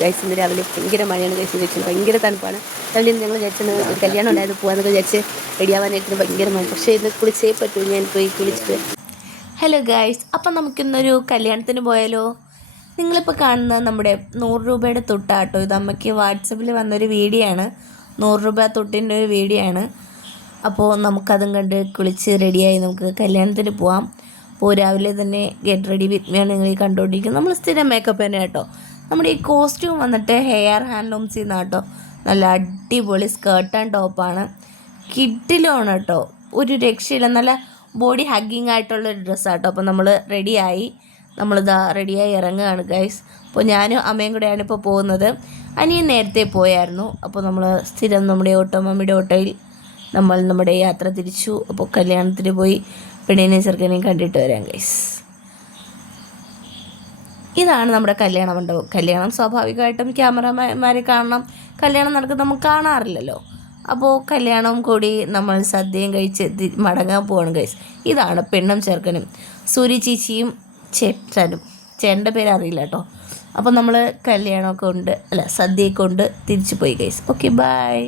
Guys ഇന്ന് രാവിലെ ഭയങ്കര മഴയാണ് ഗൈസ് വിചാരിച്ചു, ഭയങ്കര തണുപ്പാണ്. രാവിലെ ഞങ്ങൾ വിചാരിച്ചത് ഒരു കല്യാണം ഉണ്ടായത് പോകാമെന്നൊക്കെ വിചാരിച്ച് റെഡിയാവാനായിട്ട് ഭയങ്കര മഴ. പക്ഷേ ഇന്ന് കുളിച്ചേ പറ്റൂ. ഞാൻ പോയി കുളിച്ചിട്ട്. ഹലോ ഗൈസ്, അപ്പം നമുക്കിന്നൊരു കല്യാണത്തിന് പോയാലോ? നിങ്ങളിപ്പോൾ കാണുന്ന നമ്മുടെ 100 രൂപയുടെ തൊട്ടാട്ടോ. ഇത് അമ്മയ്ക്ക് വാട്സപ്പിൽ വന്നൊരു വീഡിയോ ആണ്. 100 രൂപ തൊട്ടിൻ്റെ ഒരു വീഡിയോ ആണ്. അപ്പോൾ നമുക്കതും കണ്ട് കുളിച്ച് റെഡിയായി നമുക്ക് കല്യാണത്തിന് പോവാം. അപ്പോൾ രാവിലെ തന്നെ ഗെറ്റ് റെഡി വിത്ത് മീ ആണ് നിങ്ങൾ ഈ കണ്ടുകൊണ്ടിരിക്കുന്നത്. നമ്മൾ സ്ഥിരം മേക്കപ്പ് തന്നെ കേട്ടോ. നമ്മുടെ ഈ കോസ്റ്റ്യൂം വന്നിട്ട് ഹെയർ ഹാൻഡ്ലൂംസിൽ നിന്നാണ് കേട്ടോ. നല്ല അടിപൊളി സ്കേർട്ട് ആൻഡ് ടോപ്പാണ്. കിഡിലുമാണ് കേട്ടോ, ഒരു രക്ഷയില്ല. നല്ല ബോഡി ഹഗ്ഗിങ് ആയിട്ടുള്ളൊരു ഡ്രസ്സാണ് കേട്ടോ. അപ്പോൾ നമ്മൾ നമ്മളിതാ റെഡിയായി ഇറങ്ങുകയാണ് ഗൈസ്. അപ്പോൾ ഞാനും അമ്മയും കൂടെയാണ് ഇപ്പോൾ പോകുന്നത്. അനിയൻ നേരത്തെ പോയായിരുന്നു. അപ്പോൾ നമ്മൾ സ്ഥിരം നമ്മുടെ മമ്മിയുടെ ഓട്ടോയിൽ നമ്മൾ നമ്മുടെ യാത്ര തിരിച്ചു. അപ്പോൾ കല്യാണത്തിന് പോയി പെണ്ണിനെയും ചെറുക്കനെയും കണ്ടിട്ട് വരാം ഗൈസ്. ഇതാണ് നമ്മുടെ കല്യാണ മണ്ഡപം. കല്യാണം സ്വാഭാവികമായിട്ടും ക്യാമറമാരെ കാണണം. കല്യാണം നടക്കുന്നത് നമുക്ക് കാണാറില്ലല്ലോ. അപ്പോൾ കല്യാണവും കൂടി നമ്മൾ സദ്യയും കഴിച്ച് മടങ്ങാൻ പോവാണ് ഗൈസ്. ഇതാണ് പെണ്ണും ചെറുക്കനും, സൂര്യ ചേച്ചിയും ചേട്ടനും. ചേട്ടൻ്റെ പേര് അറിയില്ല കേട്ടോ. അപ്പോൾ നമ്മൾ കല്യാണമൊക്കെ ഉണ്ട്, സദ്യയൊക്കെ ഉണ്ട് തിരിച്ചു പോയി ഗൈസ്. Okay bye.